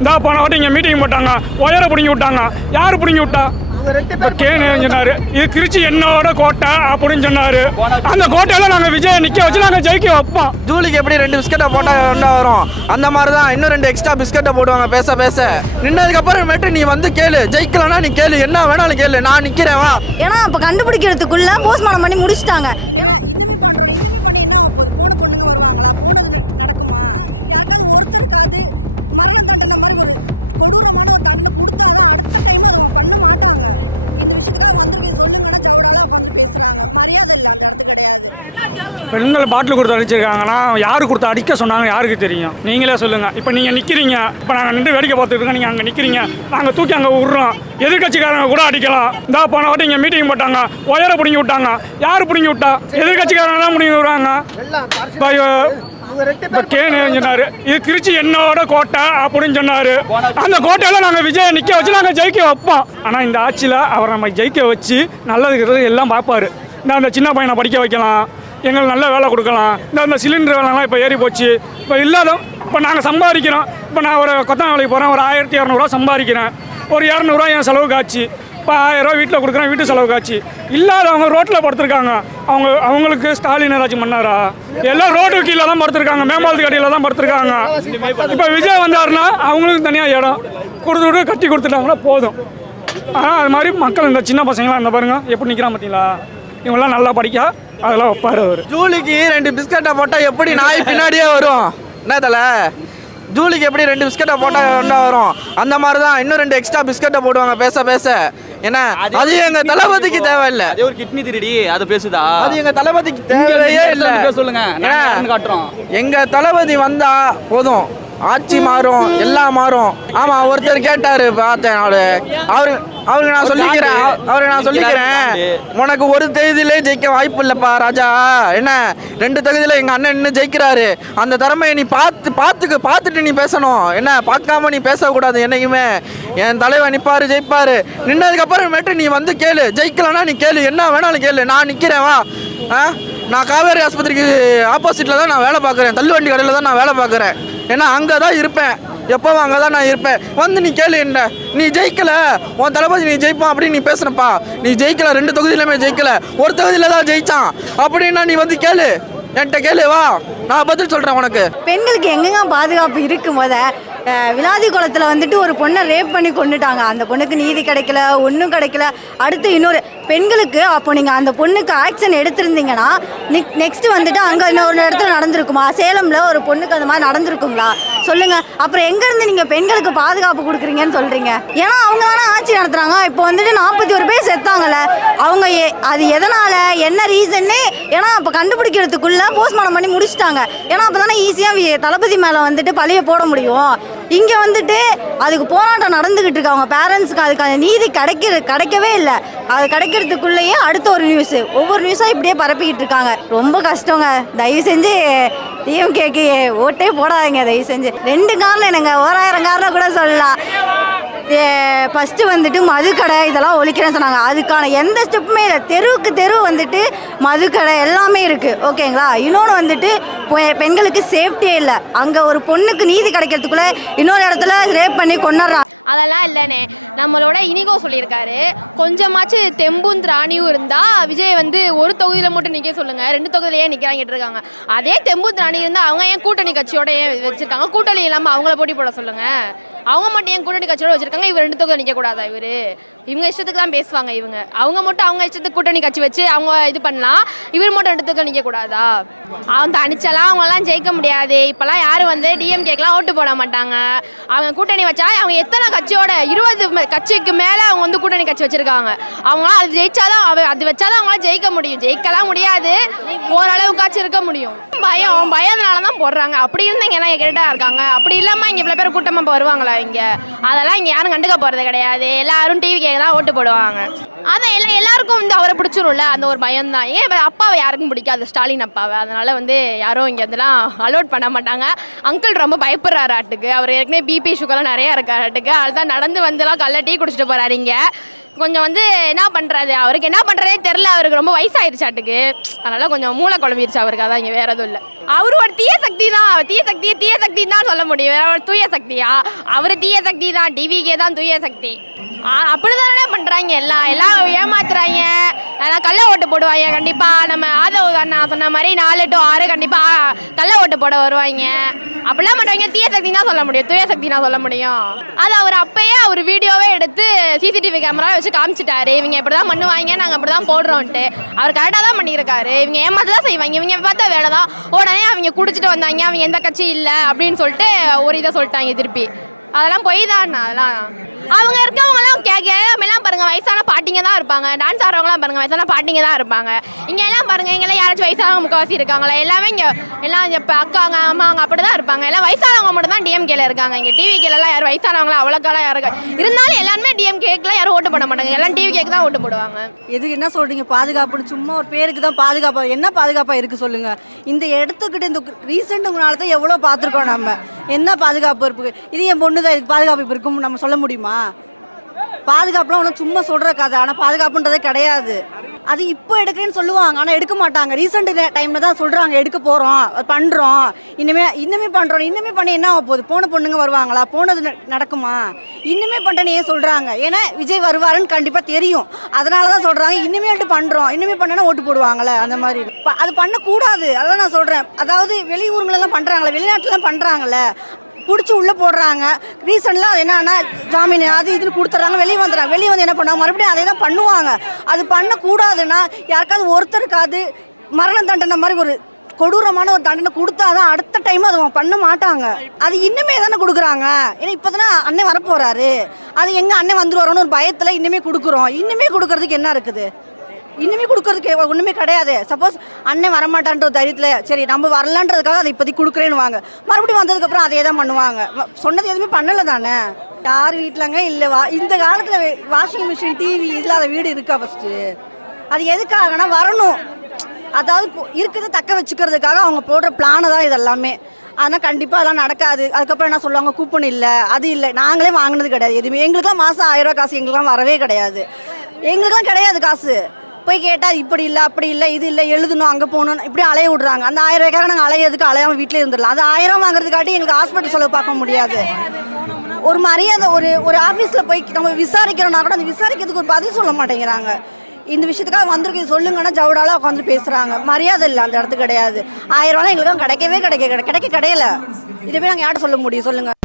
இந்த போன வாட்டி இங்கே மீட்டிங் போட்டாங்க, ஒயரை பிடிங்கி விட்டாங்க. யார் பிடிங்கி விட்டா? சொன்னாரு இது திருச்சி என்னோட கோட்டை அப்படின்னு சொன்னாரு. அந்த கோட்டையில நாங்க விஜய் நிக்க வச்சு நாங்க ஜெயிக்க வைப்போம். ஜூலிக்கு எப்படி 2 பிஸ்கெட்டை போட்டா ஒன்றா வரும், அந்த மாதிரி தான் இன்னும் 2 எக்ஸ்ட்ரா பிஸ்கெட்டை போடுவாங்க பேச பேச. நின்னதுக்கு அப்புறமேட்டு நீ வந்து கேளு, ஜெயிக்கலன்னா நீ கேளு, என்ன வேணாலும் கேளு, நான் நிக்கிறேன் வா. ஏன்னா அப்ப கண்டுபிடிக்கிறதுக்குள்ள போஸ்ட்மார்ட்டம் பண்ணி முடிச்சிட்டாங்க. இனிமே பண்றோம், இனிமே பண்ணி என்ன ஆக போகுது? போன பொண்ணுங்க வருவாங்களா? போனது நடக்குமா? யாருக்காவது ஒருத்தருக்காவது மரண தண்டனை மாதிரி ஒரு கொடூரமான ஒரு தண்டனை கொடுத்தாதான் அடுத்த டைம் அதை பண்ண மாட்டாங்க. இந்த விஷயத்துக்காக வந்திருக்கு சொல்லுங்கன்னா ஜவுடால உட்காந்து பேசுறாங்க. மரியாதை இல்லை அந்த இடத்துக்கு கிடையாது. பெண்கள் பாட்டில் கொடுத்து அடிச்சிருக்காங்கன்னா யாரு கொடுத்து அடிக்க சொன்னாங்க யாருக்கு தெரியும்? நீங்களே சொல்லுங்க. இப்போ நீங்க நிக்கிறீங்க, இப்போ நாங்கள் நின்று வேடிக்கை பார்த்துட்டு இருக்கோம், நீங்க அங்கே நிக்கிறீங்க, நாங்கள் தூக்கி அங்கே விடுறோம். எதிர்கட்சிக்காரங்க கூட அடிக்கலாம். இந்த போன வாட்டி இங்கே மீட்டிங் போட்டாங்க, ஒயரை பிடிங்கி விட்டாங்க. யார் பிடிங்கி விட்டா? எதிர்கட்சிக்காரங்க தான் பிடிங்கி விடுறாங்க. சொன்னாரு இது திருச்சி என்னோட கோட்டை அப்படின்னு சொன்னாரு. அந்த கோட்டையில நாங்க விஜய் நிக்க வச்சு நாங்க ஜெயிக்க வைப்போம். ஆனா இந்த ஆட்சியில அவர் நம்ம ஜெயிக்க வச்சு நல்லதுக்கு எல்லாம் பார்ப்பாரு. அந்த சின்ன பையனை படிக்க வைக்கலாம், எங்களுக்கு நல்ல வேலை கொடுக்கலாம். இந்த சிலிண்டர் வேலைலாம் இப்போ ஏறி போச்சு. இப்போ இல்லாத இப்போ நாங்கள் சம்பாதிக்கிறோம். இப்போ நான் ஒரு கொத்தனார் வேலைக்கு போகிறேன், ஒரு 1200 சம்பாதிக்கிறேன். ஒரு 200 என் செலவுக்கு ஆச்சு. இப்போ 1000 வீட்டில் கொடுக்குறேன், வீட்டு செலவுக்கு ஆச்சு. இல்லாதவங்க ரோட்டில் படுத்துருக்காங்க. அவங்களுக்கு ஸ்டாலின் ஏதாச்சும் பண்ணாரா? எல்லாம் ரோடு கீழே தான் படுத்துருக்காங்க, மேம்பாலத்து கடையில் தான் படுத்துருக்காங்க. இப்போ விஜய் வந்தாருன்னா அவங்களுக்கு தனியாக இடம் கொடுத்துட்டு கட்டி கொடுத்துட்டாங்கன்னா போதும். ஆனால் அது மாதிரி மக்கள் இந்த சின்ன பசங்களாம் இந்த பாருங்க எப்படி நிற்கிறான் பார்த்தீங்களா? இவங்களாம் நல்லா படிக்க அதெல்லாம் வைப்பார் அவர். ஜூலிக்கு 2 பிஸ்கெட்டை போட்டால் எப்படி நாய் பின்னாடியே வரும்? என்ன தலை? ஜூலிக்கு எப்படி 2 பிஸ்கெட்டை போட்டால் ஒன்றா வரும், அந்த மாதிரி தான் இன்னும் 2 எக்ஸ்ட்ரா பிஸ்கெட்டை போடுவாங்க பேச பேச. ஏன்னா அது எங்க தளபதிக்கு தேவையில்லை. அதே ஒரு கிட்னி திருடி அது பேசுதா? அது எங்க தளபதிக்கு தேவையே இல்லை. சொல்லுங்க, காட்டுறோம். எங்க தளபதி வந்தா போதும், ஆட்சி மாறும், எல்லாம் மாறும். ஆமா, ஒருத்தர் கேட்டாரு, பார்த்தேன். அவருக்கு நான் சொல்லிக்கிறேன் உனக்கு ஒரு தேதியிலே ஜெயிக்க வாய்ப்பு இல்லப்பா ராஜா. என்ன 2 தொகுதியில எங்க அண்ணன் இன்னும் ஜெயிக்கிறாரு. அந்த திறமையை நீ பார்த்துட்டு நீ பேசணும். என்ன பார்க்காம நீ பேசக்கூடாது என்னைக்குமே. என் தலைவர் நிப்பாரு, ஜெயிப்பாரு. நின்னதுக்கு அப்புறமேட்டு நீ வந்து கேளு, ஜெயிக்கலன்னா நீ கேளு, என்ன வேணாலும் கேளு, நான் நிக்கிறேன் வா. நான் காவேரி ஆஸ்பத்திரிக்கு ஆப்போசிட்ல தான் நான் வேலை பார்க்குறேன், தள்ளுவண்டி கடையில் தான் நான் வேலை பார்க்குறேன். ஏன்னா அங்கே தான் இருப்பேன், எப்போவும் அங்கே தான் நான் இருப்பேன். வந்து நீ கேளு, என்ன நீ ஜெயிக்கல, உன் தளபதி நீ ஜெயிப்பான் அப்படின்னு நீ பேசுனப்பா. நீ ஜெயிக்கல, 2 தொகுதியிலுமே ஜெயிக்கல, ஒரு தொகுதியில தான் ஜெயிச்சான் அப்படின்னா நீ வந்து கேளு, என்கிட்ட கேளு வா, நான் பதில் சொல்கிறேன் உனக்கு. பெண்களுக்கு எங்கெங்க பாதுகாப்பு இருக்கும் போத விளாதி குளத்தில் வந்துட்டு ஒரு பொண்ணை ரேப் பண்ணி கொண்டுட்டாங்க. அந்த பொண்ணுக்கு நீதி கிடைக்கல, ஒன்றும் கிடைக்கல. அடுத்து இன்னொரு பெண்களுக்கு அப்போ நீங்கள் அந்த பொண்ணுக்கு ஆக்ஷன் எடுத்திருந்தீங்கன்னா நெக்ஸ்ட் வந்துட்டு அங்கே இன்னொரு இடத்துல நடந்திருக்குமா? சேலமில் ஒரு பொண்ணுக்கு அந்த மாதிரி நடந்திருக்குங்களா? சொல்லுங்கள். அப்புறம் எங்கேருந்து நீங்கள் பெண்களுக்கு பாதுகாப்பு கொடுக்குறீங்கன்னு சொல்கிறீங்க? ஏன்னா அவங்க தானே ஆட்சி நடத்துகிறாங்க. இப்போ வந்துட்டு 41 பேர் செத்தாங்கல்ல, அவங்க அது எதனால், என்ன ரீசன்னு? ஏன்னா அப்போ கண்டுபிடிக்கிறதுக்குள்ளே போஸ்ட்மார்ட்டம் பண்ணி முடிச்சிட்டாங்க. ஏன்னா அப்போ தானே ஈஸியாக தளபதி மேலே வந்துட்டு பழிய போட முடியும். இங்கே வந்துட்டு அதுக்கு போராட்டம் நடந்துக்கிட்டு இருக்கு. அவங்க பேரண்ட்ஸுக்கு அதுக்கான நீதி கிடைக்கவே இல்லை. அது கிடைக்கிறதுக்குள்ளேயே அடுத்த ஒரு நியூஸு, ஒவ்வொரு நியூஸாக இப்படியே பரப்பிக்கிட்டு இருக்காங்க. ரொம்ப கஷ்டங்க. தயவு செஞ்சு டிஎம்கேக்கு ஓட்டே போடாதீங்க தயவு செஞ்சு. 2 காரணம் என்னங்க, 1000 காரணம் கூட சொல்லலாம். ஃபஸ்ட்டு வந்துட்டு மதுக்கடை இதெல்லாம் ஒழிக்கிறேன்னு சொன்னாங்க. அதுக்கான எந்த ஸ்டெப்புமே இல்லை. தெருவுக்கு தெரு வந்துட்டு மதுக்கடை எல்லாமே இருக்குது, ஓகேங்களா? இன்னொன்று வந்துட்டு பெண்களுக்கு சேஃப்டியே இல்லை. அங்கே ஒரு பொண்ணுக்கு நீதி கிடைக்கிறதுக்குள்ளே இன்னொரு இடத்துல ரேப் பண்ணி கொண்டுறான். அதெல்லாம் இல்லைண்ணே, நம்மளோட இனிகோ சொல்லியிருக்காரு, கொஞ்சமாச்சு தெம்பும் திராணியும் இருந்தால் விஜய் வந்து ஒரு தொகுதியில் மட்டும் நிற்க சொல்லுங்கள், 2 தொகுதியிலேயே நிற்கிறாங்கிட்டு இருக்காங்க. அதே தெம்பும் திராணி இருந்தால் அவங்க ஏன் கூட்டணி கட்சியோட ஏன் வச்சுருக்காங்க? கூட்டணி இல்லாமல் அவங்கள போட்டி போட சொல்லுங்கள். அவங்க மட்டும் ஏன் கூட்டணி கட்சியோட வச்சுருக்காங்க? இவர் 2 தொகுதியில் நிற்கக்கூடாதா? இவங்க இஷ்டத்துக்கு தான் பேசுவாங்க. அவங்க மட்டும் அவங்க இஷ்டத்துக்கு கூட்டணி கட்சி வச்சு அவங்க இது பண்ணலாம். இவர் மட்டும் 2 தொகுதியில் நிற்கக்கூடாதா? அவங்க தனிச்செல்லாம் அவங்களாம் ஜெயிக்க முடியாது. இப்போல்லாம் யாரும் வந்து டிஎம்கேக்கெலாம் ஓட்டு போட மாட்டாங்க. அவங்க கூட்டணி வச்சா அவங்க எத்தனை கட்சியோட 20 கட்சிக்கு மேலே அவங்க வந்து கூட்டணி கட்சி வச்சுருக்காங்க. அவங்களாம் அது ஜெயிச்சாதான் அது வச்சாதான் அவங்களாம் ஜெயிக்க முடியும். ஜெயிக்கலாம் முடியாது, ஓரளவுக்காச்சும் இருக்க முடியும். பயத்தினால தான் போடுறாங்க. அப்படி இருந்து இங்கே எல்லாம் கேட்டால் இருக்காங்க. அப்படி இல்லாமல் இங்கே இவ்வளோ பேர் கூட்டமாக வருவாங்களா? இங்கே அதெல்லாம் இங்கே யாரும் கண்டுக்க போகிறது கிடையாது. எல்லாரும் டிவிக்கு தான் ஓட்டு போடுவாங்க. அதான் எல்லாருக்கும் வந்து அவரை பிடிச்சிரும்ல, அந்த ஒரு பயம் தான். ஏன் அப்பாவை யாருக்கும் பிடிக்காது, ஸ்டாலின் அப்பாவை. அதனால வந்து யாரும் இங்கே இதெல்லாம் அலோட் பண்ண மாட்டாங்க. அங்கிள் ரொம்ப பயப்படுறாரு ஆட்டுக்கு. அவர் ஏற்கனவே பிபி சுகர்லாம் நிறையா இருக்காட்டுக்கு. அதுதான் நடந்து வந்துலாம் கல்ல டீ குடிச்சிட்டு போறாரு. இங்கே கொஞ்சம் வந்து என்ன பண்ணுறாரு, அவருக்கு என்ன பண்ணுறதே தெரில. அவருக்கு ரொம்ப வயசாயிருச்சாட்டுக்கு. அதனால் கொஞ்சம் மூளை குழம்பிருச்சு அவருக்கு. அதான் இங்கே வேற எதுவும் இல்லை. அவர் ஒரு தீய சக்தி தான். தீய சக்தி தான் சொல்ல முடியும். வேற ஒரு தூய சக்தியா? அவர் தீய சக்தி தான். டிவிக்கே தான் தூய சக்தி. அப்படிதானே பண்ணுறாங்க. எல்லாம் ஏமாத்துறாங்க. கள்ள ஓட்டு போடுவாங்க கண்டிப்பாக. நம்ம ஆதவ் அண்ணா சொன்ன மாதிரி 4 to 6 கண்டிப்பாக கள்ள ஓட்டு போட வருவாங்க. அப்படிலாம் பண்ணுவாங்க. தீய சக்தி தான் சொல்ல முடியும், தூய சக்தி தான் சொல்ல முடியும். அது அவர் அப்பயே அவர் வீடியோவே எடுத்து சிசிடிவி கேமரா வச்சு காமிச்சிட்டாரு. இவங்க இப்படி தான் பண்ணுவாங்க, நாங்கள் அப்படி தான் போடுறோன்ட்டு. அவர் கரெக்டாக தான் பண்ணியிருக்காரு. இவங்க ஏமாத்த தான் செய்வாங்க. இவங்க பார்த்தா வேலை தான். உடனே அவங்க குடிச்சிட்டு வந்தாங்க, அவங்க எந்த கட்சி இல்லை அப்படின்னு சொல்லிட்டு ஒரு இதை சொல்லிட்டாங்க திருப்பி. அதெல்லாம் போய் தான். அதெல்லாம் அவங்க இருக்கவங்கலாம் எல்லாம் பாருங்க வயசான பாட்டிங்க தான் இருப்பாங்க. டான்ஸ் ஆடுறவங்களாம் பாருங்க வயசான பாட்டிங்க தான் இருப்பாங்க. இங்கே எல்லாம் பாருங்க, இங்கெல்லாம் யாராச்சும் வயசானவங்க முக்கால்வாசி இருக்காங்களா? எல்லாமே இங்கே எல்லாம் இப்போ அக்காங்க அம்மாங்க அப்படி தான் இருப்பாங்க. எல்லாம் வயசானவங்க மட்டும் தான் டிஎம்கேல இருக்காங்க. இங்கே டிவிக்கெல்லாம் யாரும் வயசானவங்களா அவ்வளோக்காலாம் யாரும் இருந்தாலும் எல்லாருமே டிஎம்கேக்கெலாம் யாரும் ஓட்டு போட மாட்டாங்க. எல்லாம் டிவிகேக்கு தான் ஓட்டு போடுவாங்க. எதுக்கு என்ன சொல்றீங்க பாதுகாப்புன்னு? சும்மா ஒரு பேருக்கு தான் பாதுகாப்பா. என்ன பாதுகாப்பா இருக்கு சொல்லுங்க? இந்த இடத்துக்கிட்ட இந்த ரீசெண்ட்டுங்கனால தான் எவ்வளோ பார்த்துருக்கோம் நம்ம. என்ன பாதுகாப்பு இருக்கு? இது என் பொண்ணு தான், இதுக்கு பாதுகாப்பு இருக்கும்னு நம்ம சொல்ல முடியுமா? பாதுகாப்புலாம் ஒன்றும் சும்மா சொல்கிற கதை. ஆனால் பாதுகாப்புன்றதே கிடையாது. அது இப்போ எடுக்கிறேன்னு சொல்லுவாங்க, ஆனால் எடுக்க மாட்டாங்க. ரீசெண்ட் டைமில் தான் சொல்கிறாங்க எடுக்க போகிறோம், பண்ணுறோம், இன்னுமே பண்ணுறோம். இன்னுமே பண்ணி என்ன ஆக போகுது? போன பொண்ணுங்க வருவாங்களா? போனது நடக்குமா? இன்னுமே பண்ணுறேன்னு ஏன் சொல்கிறாங்க? ஏன்னா விஜய் வருவாருன்னு கண்டிப்பாக தெரியும். அதனால தான் சொல்கிறாங்க இன்னுமேட்டு பண்ணுறோம். இன்னுமே பண்ணனா ஓட்டு போடுவாங்களே அந்த மாதிரி. அது பண்ணக்கூடாது. அதான் நான் சொல்கிறேன். அதாவது வெளியூருங்களெல்லாம் பண்ணுறாங்களே, வெளிநாட்டிலாம் பண்ணுறாங்களே, பிடிச்சி உள்ளே போடுறாங்க. ரீசெண்டாக என்னன்னா ஜாமீன் அது இதுன்னு கொடுத்துட்றாங்க, வெளியே வந்துடுறாங்க. வெளியே வந்து என்ன பண்ணுவாங்க? மறுபடியும் அதே தான் பண்ணுவாங்க. அது பண்ணக்கூடாதுன்னா யாருக்காவது ஒருத்தருக்காது மரண தண்டனை மாதிரி ஒரு கொடூரமான ஒரு தண்டனை கொடுத்தாதான் அடுத்த டைம் அதை பண்ண மாட்டாங்க. அது இன்னுமே தானே கொடுக்குறாங்க. ஏன்னா இப்போ தானே அண்ணன் வரப்போகிறாரு. அது எங்கள் அண்ணன் வந்துருவாரோன்னு ஒரு பயத்தில் இன்னுமே கொடுக்குறோம். இன்னுமே கொடுக்கறதுக்கு என்ன இருக்குது? இன்னுமே கொடுக்கறதுக்கு ஒன்றுமே கிடையாது. சப்போஸ் அண்ணன் வரமாட்டான்ற ஒரு தைரியத்தில் சரி நம்ம வரலான்றதுக்காக அதை இப்போதைக்கு கொடுக்குறேன்னு வாங்க. மறுபடியும் வந்ததுக்கப்புறம் அதே தான் பண்ணுவாங்க. சொன்னது எதுவுமே பண்ணலை தானே. யார் வீட்டிலங்க இல்லை இந்த காலத்தில் வாஷிங் மிஷின் டிவி இல்லாத வீடு இருக்கா? ஃபஸ்ட்டு அது எதுக்காகனா வரணும். அதாவது இருக்கிறத தக்க வச்சுக்கிறதுக்காக அவங்க போடுற பிளானை தான் இதெல்லாமே. ஆனால் கண்டிப்பாக அதெல்லாம் நடக்காது. அதுக்கப்புறம் என்ன சொல்லுவாங்க? கூப்பன் இல்லை, அது இல்லை. நாங்களே வாங்கினது கிடையாது எதுவுமே. எங்களுக்குலாம் மாதம் 1000 ரூபா காசு எங்களுக்குலாம் வரவே கிடையாது. எங்களுக்குலாம் கிடையாது காசு. போய் கேட்டால் இப்படி இல்லை அப்படி இல்லை இது இல்லை எழுதணும் அங்கே போகணும் இப்படி அலைய விட்றாங்க. அந்த 1000 ரூபாய்க்காக நாங்கள் அலையிறதுக்கு அலையாமல் வீட்டிலே இருந்துடலாம். அது 1000 வாங்குறதுக்காட்டி எங்களுக்கு ஹாஸ்பிட்டல் செலவு பார்க்க முடியாது. ஒரு மரியாதை ஒரு ஆஃபீஸில் போய் நம்ம விசாரிக்கிறோன்னா கூட அந்த விசாரிக்கிறதுக்கு ஒரு பதில் சொல்ல மாட்டேங்கிறாங்க. இந்த விஷயத்துக்காக வந்திருக்கு சொல்லுங்கன்னா ஜவுடால உட்காந்து பேசுகிறாங்க. மரியாதை இல்லை அந்த இடத்துக்கு கிடையாது. 1000 ரூபாலாம் எங்களுக்கு கிடைக்கவே கிடைக்கல. இதை போய் நாங்கள் யார்கிட்ட சொல்ல முடியும் சொல்லுங்கள்?